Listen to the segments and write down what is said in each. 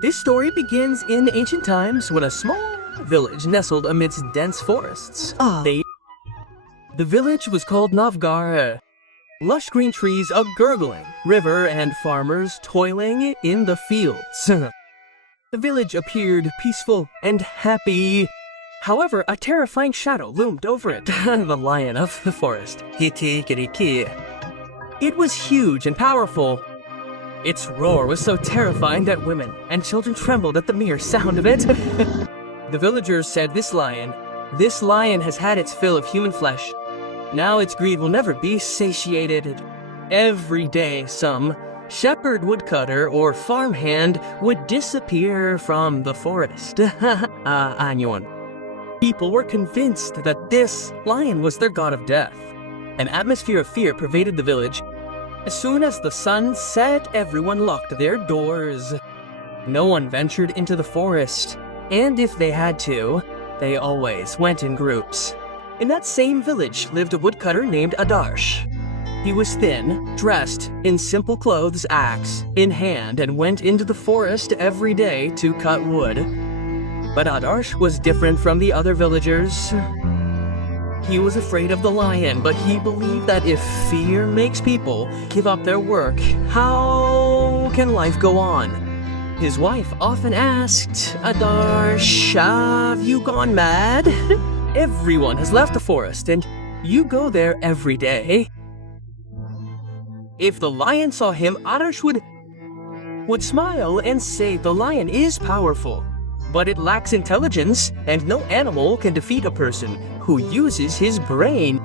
This story begins in ancient times when a small village nestled amidst dense forests. The village was called Navgढ. Lush green trees, a gurgling river, and farmers toiling in the fields. The village appeared peaceful and happy. However, a terrifying shadow loomed over it. The lion of the forest. It was huge and powerful. Its roar was so terrifying that women and children trembled at the mere sound of it. The villagers said, this lion has had its fill of human flesh. Now its greed will never be satiated. Every day, some shepherd, woodcutter, or farmhand would disappear from the forest. People were convinced that this lion was their god of death. An atmosphere of fear pervaded the village. As soon as the sun set, everyone locked their doors. No one ventured into the forest, and if they had to, they always went in groups. In that same village lived a woodcutter named Adarsh. He was thin, dressed in simple clothes, axe in hand, and went into the forest every day to cut wood. But Adarsh was different from the other villagers. He was afraid of the lion, but he believed that if fear makes people give up their work, how can life go on? His wife often asked, Adarsh, have you gone mad? Everyone has left the forest, and you go there every day. If the lion saw him, Adarsh would smile and say, the lion is powerful, but it lacks intelligence, and no animal can defeat a person who uses his brain.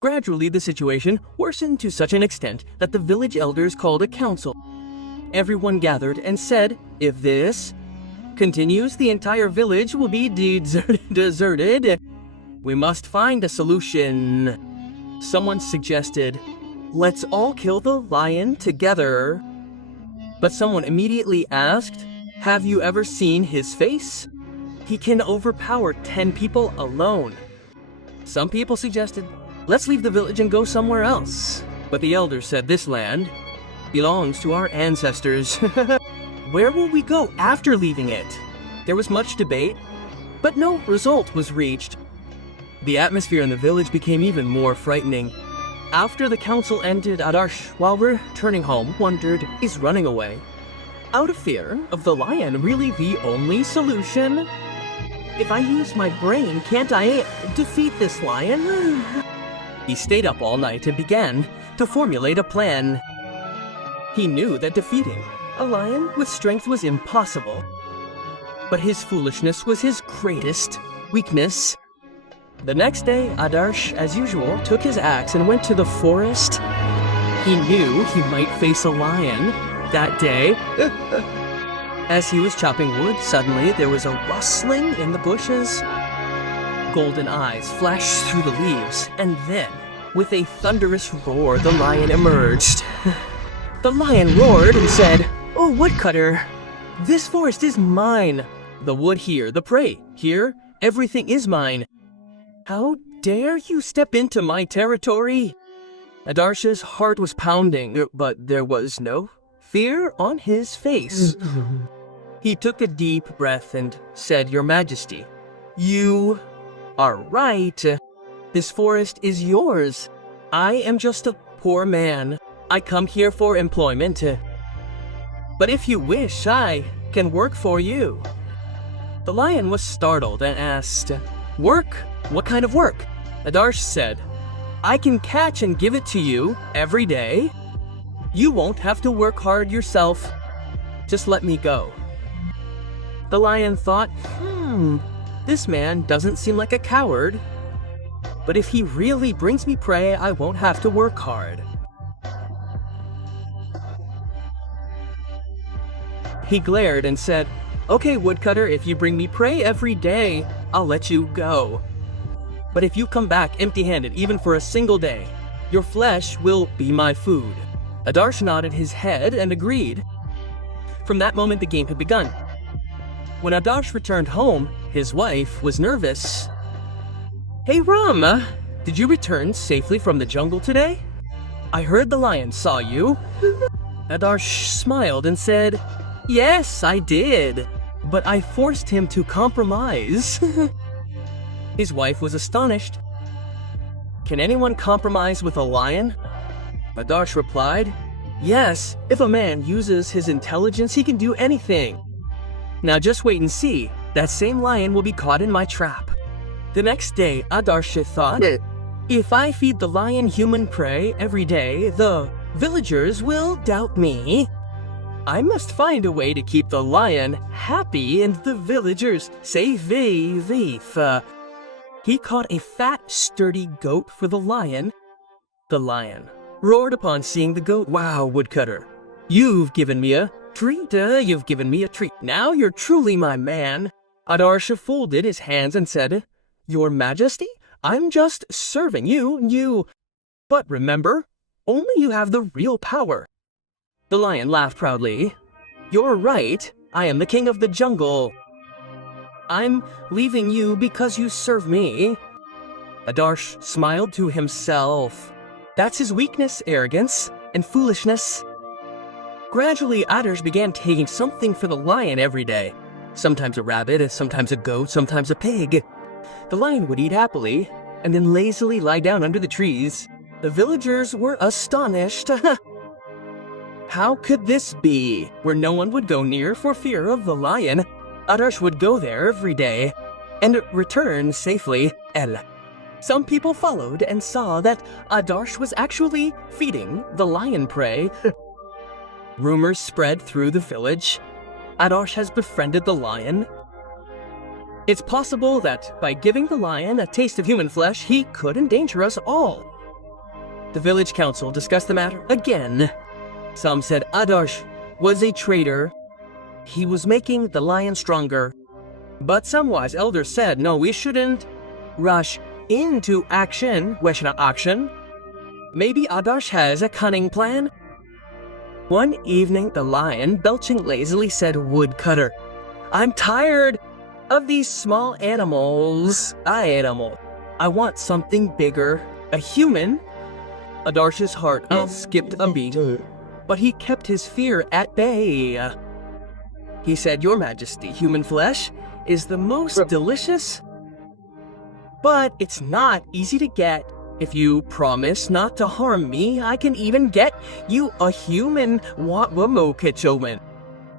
Gradually, the situation worsened to such an extent that the village elders called a council. Everyone gathered and said, if this continues, the entire village will be deserted. We must find a solution. Someone suggested, let's all kill the lion together. But someone immediately asked, have you ever seen his face? He can overpower 10 people alone. Some people suggested, let's leave the village and go somewhere else. But the elders said this land belongs to our ancestors. Where will we go after leaving it? There was much debate, but no result was reached. The atmosphere in the village became even more frightening. After the council ended, Adarsh, while returning home, wondered, is running away out of fear of the lion really the only solution? If I use my brain, can't I defeat this lion? He stayed up all night and began to formulate a plan. He knew that defeating a lion with strength was impossible, but his foolishness was his greatest weakness. The next day, Adarsh, as usual, took his axe and went to the forest. He knew he might face a lion that day. As he was chopping wood, suddenly there was a rustling in the bushes. Golden eyes flashed through the leaves, and then, with a thunderous roar, the lion emerged. The lion roared and said, oh, woodcutter, this forest is mine. The wood here, the prey here, everything is mine. How dare you step into my territory? Adarsh's heart was pounding, but there was no fear on his face. He took a deep breath and said, Your Majesty, you are right. This forest is yours. I am just a poor man. I come here for employment. But if you wish, I can work for you. The lion was startled and asked, Work? What kind of work? Adarsh said, I can catch and give it to you every day. You won't have to work hard yourself. Just let me go. The lion thought, this man doesn't seem like a coward. But if he really brings me prey, I won't have to work hard. He glared and said, Okay, woodcutter, if you bring me prey every day, I'll let you go. But if you come back empty-handed even for a single day, your flesh will be my food. Adarsh nodded his head and agreed. From that moment, the game had begun. When Adarsh returned home, his wife was nervous. Hey, Ram, did you return safely from the jungle today? I heard the lion saw you. Adarsh smiled and said, "Yes, I did, but I forced him to compromise." His wife was astonished. "Can anyone compromise with a lion?" Adarsh replied, "Yes, if a man uses his intelligence, he can do anything. Now just wait and see. That same lion will be caught in my trap." The next day, Adarsh thought, "If I feed the lion human prey every day, the villagers will doubt me. I must find a way to keep the lion happy and the villagers safe." He caught a fat, sturdy goat for the lion. The lion roared upon seeing the goat. "Wow, woodcutter, you've given me a treat. You've given me a treat. Now you're truly my man." Adarsh folded his hands and said, "Your Majesty, I'm just serving you. But remember, only you have the real power." The lion laughed proudly. "You're right. I am the king of the jungle. I'm leaving you because you serve me." Adarsh smiled to himself. That's his weakness, arrogance, and foolishness. Gradually, Adarsh began taking something for the lion every day. Sometimes a rabbit, sometimes a goat, sometimes a pig. The lion would eat happily, and then lazily lie down under the trees. The villagers were astonished. How could this be, where no one would go near for fear of the lion? Adarsh would go there every day, and return safely. Some people followed and saw that Adarsh was actually feeding the lion prey. Rumors spread through the village. Adarsh has befriended the lion. It's possible that by giving the lion a taste of human flesh, he could endanger us all. The village council discussed the matter again. Some said Adarsh was a traitor. He was making the lion stronger. But some wise elders said, no, we shouldn't rush into action. Maybe Adarsh has a cunning plan. One evening, the lion, belching lazily, said, "Woodcutter, I'm tired of these small animals. I want something bigger. A human." Adarsh's heart skipped a beat, but he kept his fear at bay. He said, "Your Majesty, human flesh is the most delicious, but it's not easy to get. If you promise not to harm me, I can even get you a human."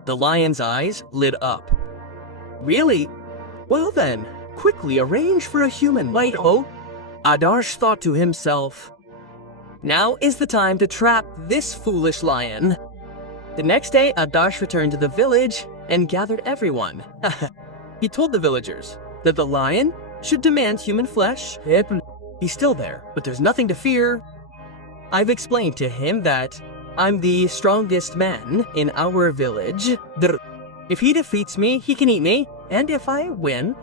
The lion's eyes lit up. "Really? Well then, quickly arrange for a human." Adarsh thought to himself, now is the time to trap this foolish lion. The next day, Adarsh returned to the village and gathered everyone. He told the villagers that the lion should demand human flesh. He's still there, but there's nothing to fear. I've explained to him that I'm the strongest man in our village. If he defeats me, he can eat me, and if I win,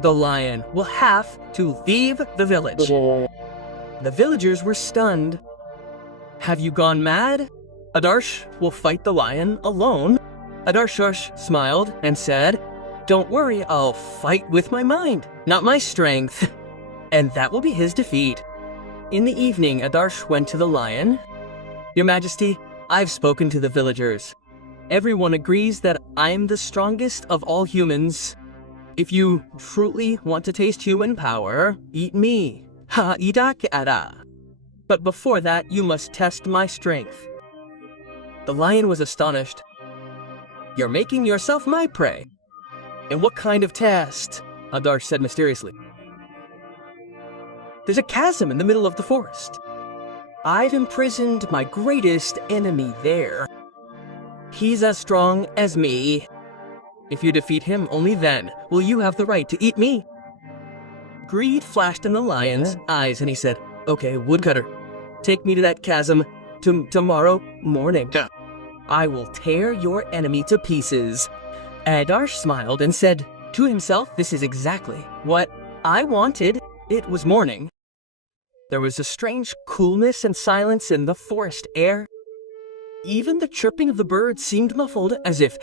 the lion will have to leave the village. The villagers were stunned. Have you gone mad? Adarsh will fight the lion alone. Adarsh smiled and said, "Don't worry, I'll fight with my mind, not my strength." And that will be his defeat. In the evening, Adarsh went to the lion. "Your Majesty, I've spoken to the villagers. Everyone agrees that I'm the strongest of all humans. If you truly want to taste human power, eat me. But before that, you must test my strength." The lion was astonished. "You're making yourself my prey." "And what kind of test?" Adarsh said mysteriously. "There's a chasm in the middle of the forest. I've imprisoned my greatest enemy there. He's as strong as me. If you defeat him, only then will you have the right to eat me." Greed flashed in the lion's eyes, and he said, "Okay, woodcutter, take me to that chasm tomorrow morning. I will tear your enemy to pieces." Adarsh smiled and said to himself, "This is exactly what I wanted." It was morning. There was a strange coolness and silence in the forest air. Even the chirping of the birds seemed muffled, as if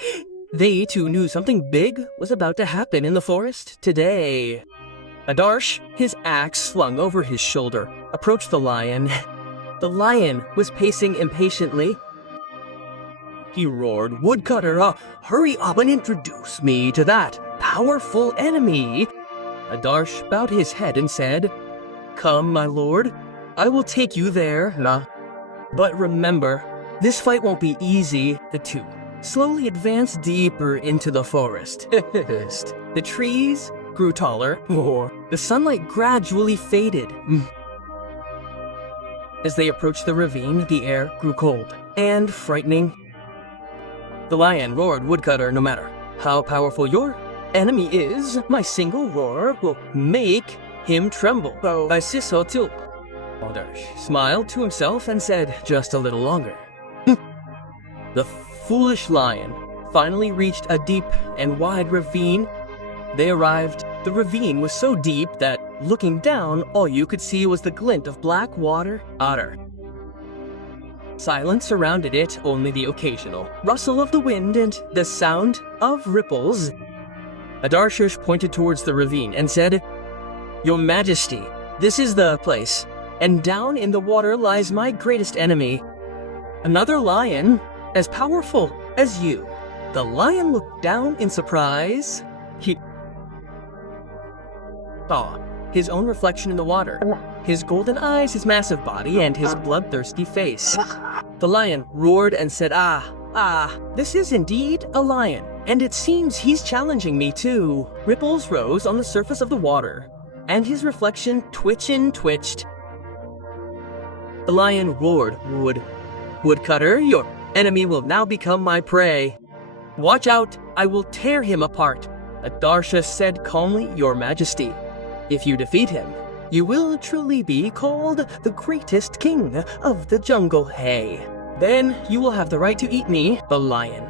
they too knew something big was about to happen in the forest today. Adarsh, his axe slung over his shoulder, approached the lion. The lion was pacing impatiently. he roared. Woodcutter, hurry up and introduce me to that powerful enemy. Adarsh bowed his head and said, Come, my lord, I will take you there. But remember, this fight won't be easy. The two slowly advanced deeper into the forest. The trees grew taller. The sunlight gradually faded. As they approached the ravine, the air grew cold and frightening. The lion roared, Woodcutter, no matter how powerful your enemy is, my single roar will make him tremble. I see so too. Adarsh smiled to himself and said, just a little longer. The foolish lion finally reached a deep and wide ravine. They arrived. The ravine was so deep that, looking down, all you could see was the glint of black water. Utter silence surrounded it, only the occasional rustle of the wind and the sound of ripples. Adarsh pointed towards the ravine and said, Your Majesty, this is the place, and down in the water lies my greatest enemy, another lion as powerful as you. The lion looked down in surprise. He saw his own reflection in the water, his golden eyes, his massive body, and his bloodthirsty face. The lion roared and said, this is indeed a lion, and it seems he's challenging me too. Ripples rose on the surface of the water, and his reflection twitched. The lion roared, Woodcutter, your enemy will now become my prey. Watch out, I will tear him apart. Adarsh said calmly, Your Majesty, if you defeat him, you will truly be called the greatest king of the jungle. Hey, then you will have the right to eat me. The lion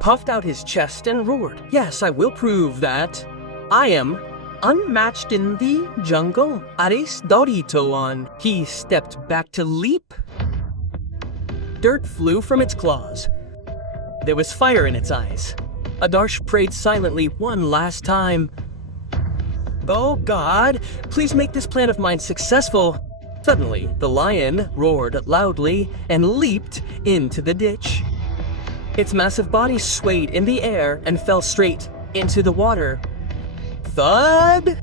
puffed out his chest and roared, Yes, I will prove that I am unmatched in the jungle. Aris Doritoan. He stepped back to leap. Dirt flew from its claws. There was fire in its eyes. Adarsh prayed silently one last time. Oh God, please make this plan of mine successful. Suddenly, the lion roared loudly and leaped into the ditch. Its massive body swayed in the air and fell straight into the water. Thud!